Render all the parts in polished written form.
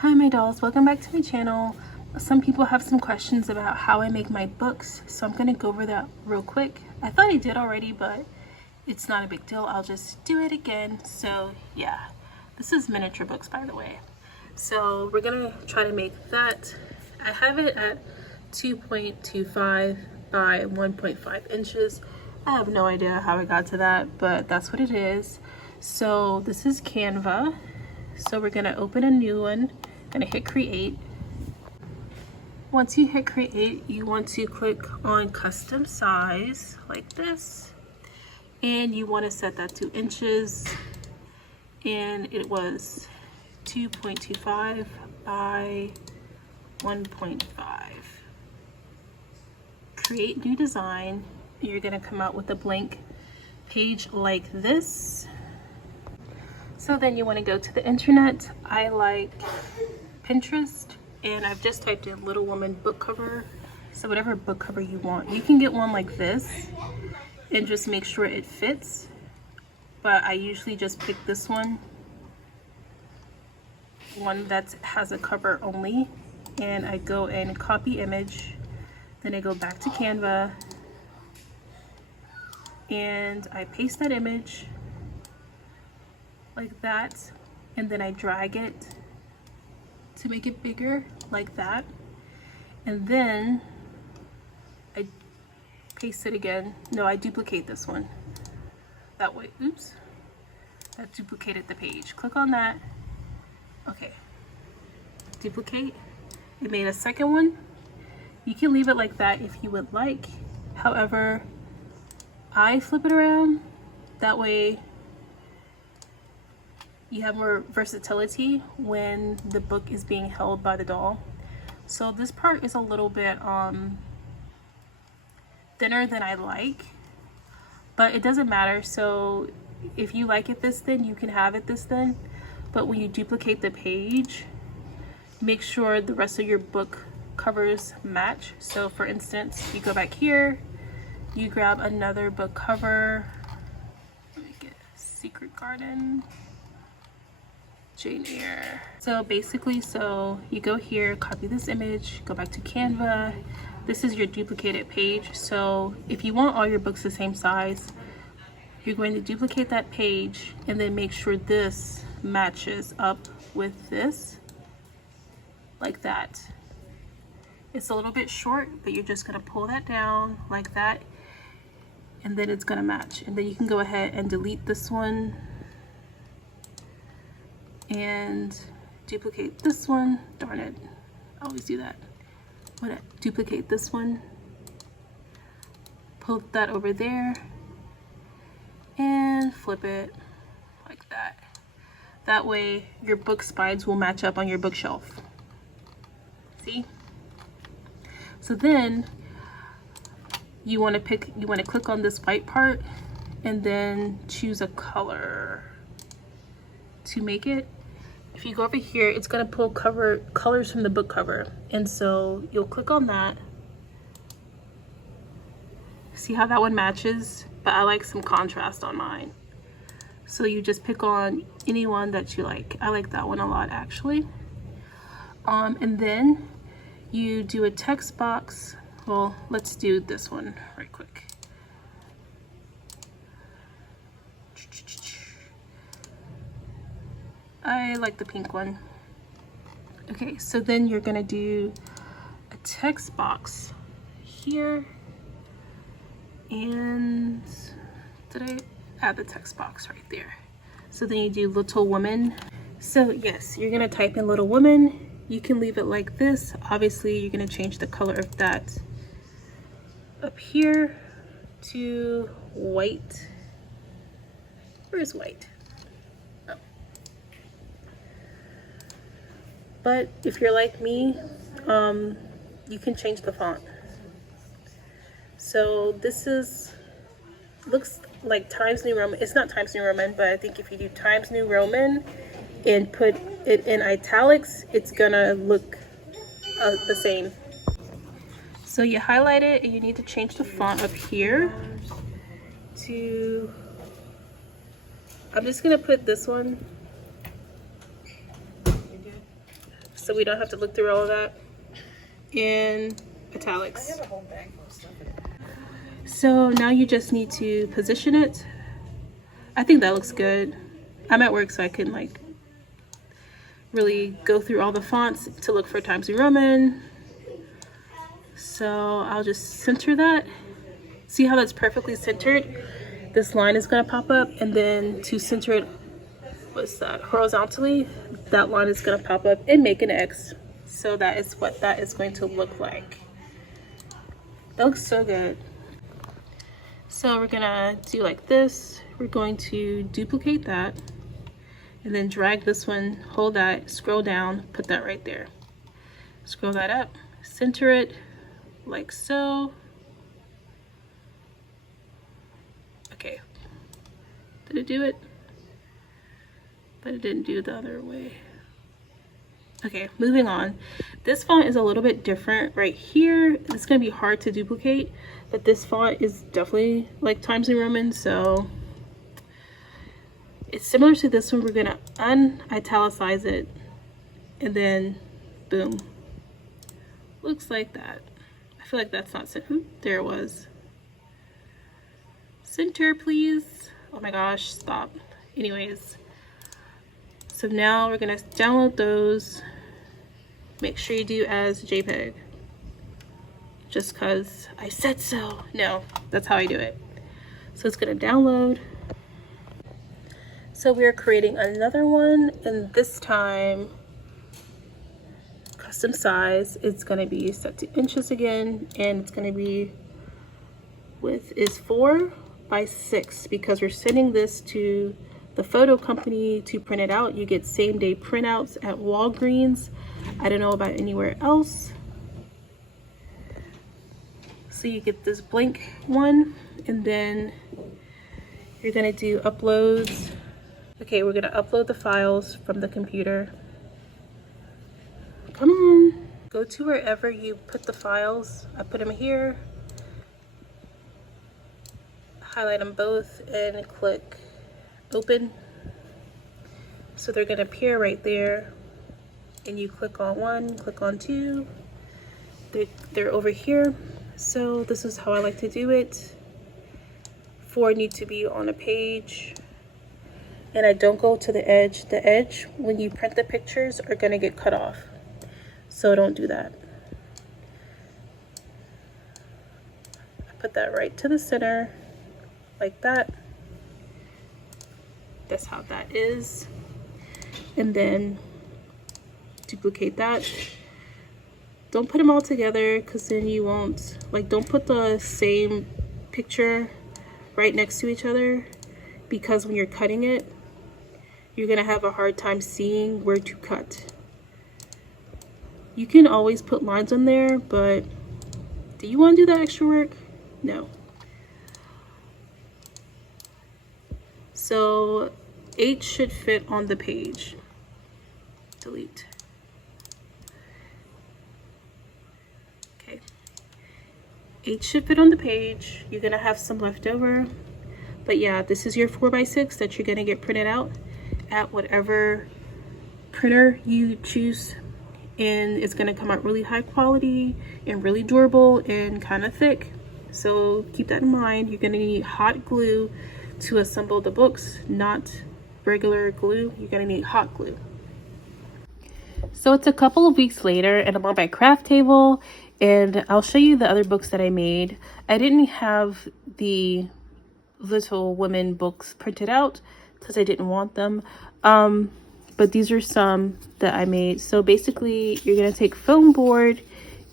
Hi my dolls, welcome back to my channel. Some people have some questions about how I make my books, so I'm going to go over that real quick. I thought I did already, but it's not a big deal. I'll just do it again. So yeah, this is miniature books, by the way. So we're going to try to make that. I have it at 2.25 by 1.5 inches. I have no idea how I got to that, but that's what it is. So this is Canva. So we're gonna open a new one, gonna hit create. Once you hit create, you want to click on custom size like this, and you want to set that to inches, and it was 2.25 by 1.5. Create new design. You're gonna come out with a blank page like this. So then you want to go to the internet. I like Pinterest, and I've just typed in Little Woman book cover. So whatever book cover you want, you can get one like this and just make sure it fits. But I usually just pick this one that has a cover only, and I go and copy image. Then I go back to Canva and I paste that image like that, and then I drag it to make it bigger like that, and then I paste it again. No, I duplicate this one that way. Oops, that duplicated the page. Click on that. Okay, duplicate. It made a second one. You can leave it like that if you would like. However, I flip it around that way you have more versatility when the book is being held by the doll. So this part is a little bit thinner than I like, but it doesn't matter. So if you like it this thin, you can have it this thin, but when you duplicate the page, make sure the rest of your book covers match. So for instance, you go back here, you grab another book cover. Let me get Secret Garden, Jane Eyre. So basically, so you go here, copy this image, go back to Canva. This is your duplicated page. So if you want all your books the same size, you're going to duplicate that page and then make sure this matches up with this, like that. It's a little bit short, but you're just gonna pull that down like that, and then it's gonna match. And then you can go ahead and delete this one and duplicate this one. Darn it, I always do that. Duplicate this one, pull that over there, and flip it like that. That way your book spines will match up on your bookshelf. See? So then you want to click on this white part and then choose a color to make it. If you go over here, it's going to pull colors from the book cover, and so you'll click on that. See how that one matches? But I like some contrast on mine, so you just pick on any one that you like. I like that one a lot, actually. And then you do a text box. Well, let's do this one right quick. I like the pink one. Okay, so then you're gonna do a text box here, and did I add the text box right there? So then you do Little Woman. So yes, you're gonna type in Little Woman. You can leave it like this. Obviously, you're gonna change the color of that up here to white. Where's white? Oh. But if you're like me, you can change the font. So this looks like Times New Roman. It's not Times New Roman, but I think if you do Times New Roman and put it in italics, it's gonna look the same. So you highlight it, and you need to change the font up here to, I'm just gonna put this one so we don't have to look through all of that. And italics. I have a whole bag full of stuff in it. So now you just need to position it. I think that looks good. I'm at work, so I can like really go through all the fonts to look for Times New Roman. So I'll just center that. See how that's perfectly centered? This line is gonna pop up, and then to center it, what's that, horizontally, that line is gonna pop up and make an X. So that is what that is going to look like. That looks so good. So we're gonna do like this. We're going to duplicate that and then drag this one, hold that, scroll down, put that right there. Scroll that up, center it like so. Okay, did it do it? But it didn't do the other way. Okay, moving on. This font is a little bit different right here. It's gonna be hard to duplicate, but this font is definitely like Times New Roman, so it's similar to this one. We're gonna un-italicize it, and then boom. Looks like that. I feel like that's not center. Oop, there it was. Center, please. Oh my gosh, stop. Anyways, so now we're gonna download those. Make sure you do as JPEG. Just cause I said so. No, that's how I do it. So it's gonna download. So we're creating another one, and this time custom size. It's gonna be set to inches again, and it's gonna be width is 4 by 6 because we're sending this to the photo company to print it out. You get same day printouts at Walgreens. I don't know about anywhere else. So you get this blank one, and then you're gonna do uploads. Okay, we're gonna upload the files from the computer. Come on, go to wherever you put the files. I put them here. Highlight them both and click open. So they're gonna appear right there, and you click on one, click on two. They're over here. So this is how I like to do it. 4 need to be on a page, and I don't go to the edge. The edge, when you print the pictures, are gonna get cut off. So don't do that. I put that right to the center, like that. That's how that is. And then duplicate that. Don't put them all together, because then you won't, like, don't put the same picture right next to each other, because when you're cutting it, you're gonna have a hard time seeing where to cut. You can always put lines on there, but do you want to do that extra work? No. So H should fit on the page. Delete. Okay. H should fit on the page. You're gonna have some left over. But yeah, this is your 4 by 6 that you're gonna get printed out at whatever printer you choose. And it's gonna come out really high quality and really durable and kind of thick. So keep that in mind. You're gonna need hot glue to assemble the books, not regular glue. You're gonna need hot glue. So it's a couple of weeks later, and I'm on my craft table, and I'll show you the other books that I made. I didn't have the Little Women books printed out because I didn't want them. But these are some that I made. So basically, you're gonna take foam board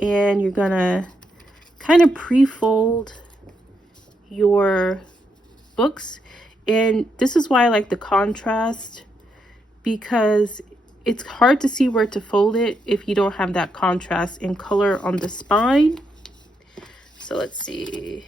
and you're gonna kind of pre-fold your books. And this is why I like the contrast, because it's hard to see where to fold it if you don't have that contrast in color on the spine. So let's see.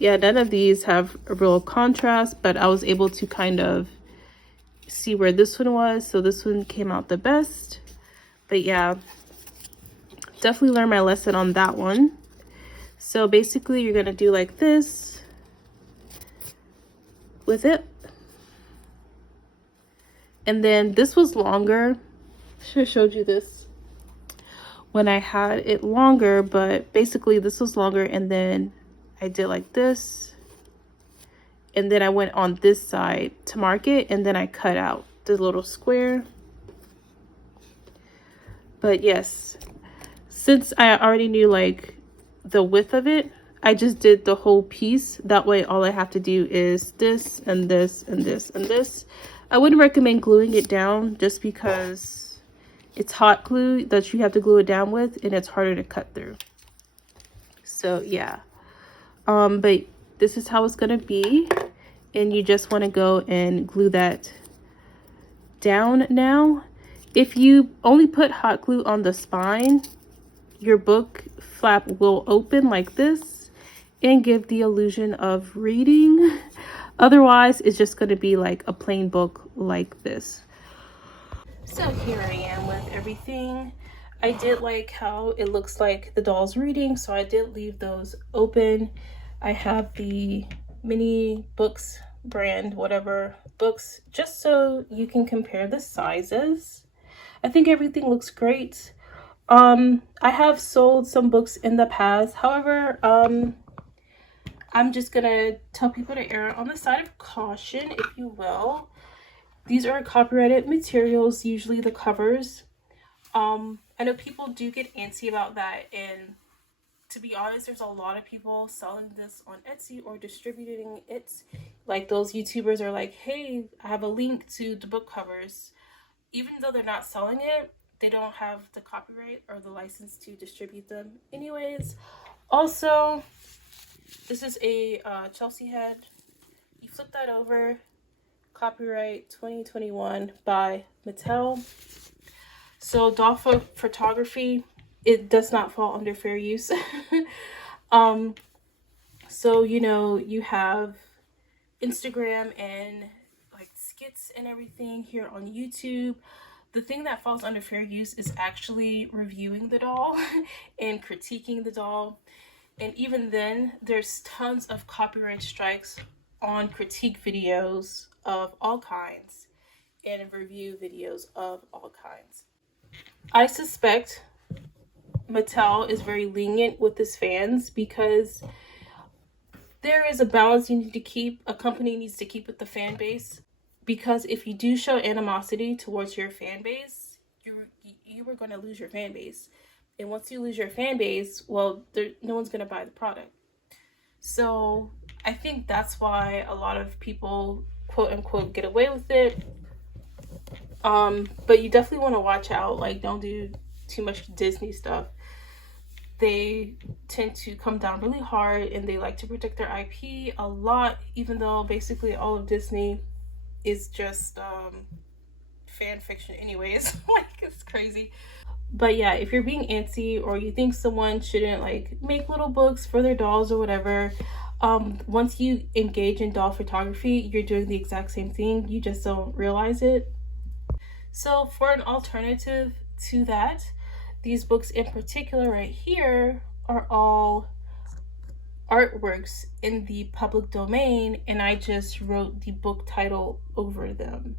Yeah, none of these have a real contrast, but I was able to kind of see where this one was. So this one came out the best. But yeah, definitely learned my lesson on that one. So basically you're gonna do like this with it. And then this was longer, Should have showed you this when I had it longer, but basically this was longer, and then I did like this, and then I went on this side to mark it, and then I cut out the little square. But yes, since I already knew like the width of it, I just did the whole piece. That way all I have to do is this and this and this and this. I wouldn't recommend gluing it down just because it's hot glue that you have to glue it down with, and it's harder to cut through. So yeah, but this is how it's gonna be, and you just want to go and glue that down. Now if you only put hot glue on the spine, your book flap will open like this and give the illusion of reading. Otherwise it's just going to be like a plain book like this. So here I am with everything. I did like how it looks like the doll's reading, so I did leave those open. I have the mini books brand, whatever books, just so you can compare the sizes. I think everything looks great. I have sold some books in the past. However, I'm just gonna tell people to err on the side of caution, if you will. These are copyrighted materials, usually the covers. I know people do get antsy about that, and to be honest, there's a lot of people selling this on Etsy or distributing it. Like those YouTubers are like, hey, I have a link to the book covers. Even though they're not selling it, they don't have the copyright or the license to distribute them anyways. Also, this is a Chelsea head. You flip that over. Copyright 2021 by Mattel. So doll photography, it does not fall under fair use. So you know, you have Instagram and like skits and everything here on YouTube. The thing that falls under fair use is actually reviewing the doll and critiquing the doll. And even then, there's tons of copyright strikes on critique videos of all kinds and review videos of all kinds. I suspect Mattel is very lenient with its fans because there is a balance you need to keep, a company needs to keep with the fan base. Because if you do show animosity towards your fan base, you are going to lose your fan base. And once you lose your fan base, well, no one's going to buy the product. So I think that's why a lot of people, quote unquote, get away with it. But you definitely want to watch out. Like, don't do too much Disney stuff. They tend to come down really hard, and they like to protect their IP a lot, even though basically all of Disney is just fan fiction anyways. Like, it's crazy. But yeah, if you're being antsy or you think someone shouldn't like make little books for their dolls or whatever, once you engage in doll photography, you're doing the exact same thing. You just don't realize it. So for an alternative to that, these books in particular right here are all artworks in the public domain, and I just wrote the book title over them.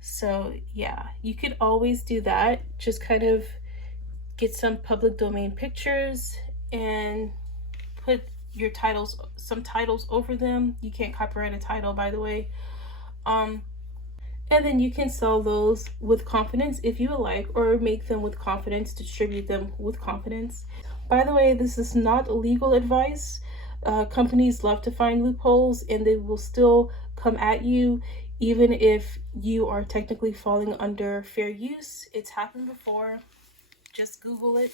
So yeah, you could always do that. Just kind of get some public domain pictures and put your titles, some titles over them. You can't copyright a title, by the way. And then you can sell those with confidence if you would like, or make them with confidence, distribute them with confidence. By the way, this is not legal advice. Companies love to find loopholes, and they will still come at you even if you are technically falling under fair use. It's happened before. Just Google it.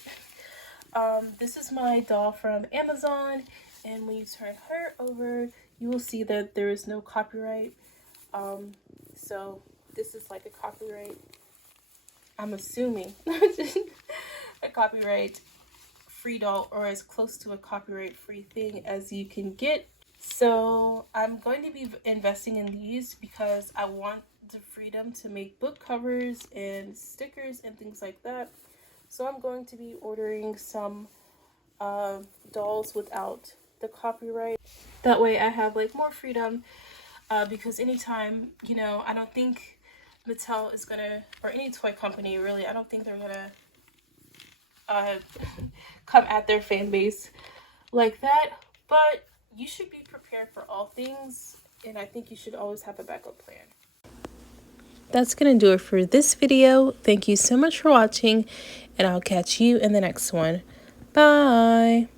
This is my doll from Amazon, and when you turn her over, you will see that there is no copyright. So this is like a copyright, I'm assuming, a copyright free doll, or as close to a copyright free thing as you can get. So I'm going to be investing in these because I want the freedom to make book covers and stickers and things like that. So I'm going to be ordering some dolls without the copyright. That way I have like more freedom, because anytime, you know, I don't think Mattel is gonna, or any toy company really, I don't think they're gonna come at their fan base like that. But you should be prepared for all things, and I think you should always have a backup plan. That's gonna do it for this video. Thank you so much for watching, and I'll catch you in the next one. Bye.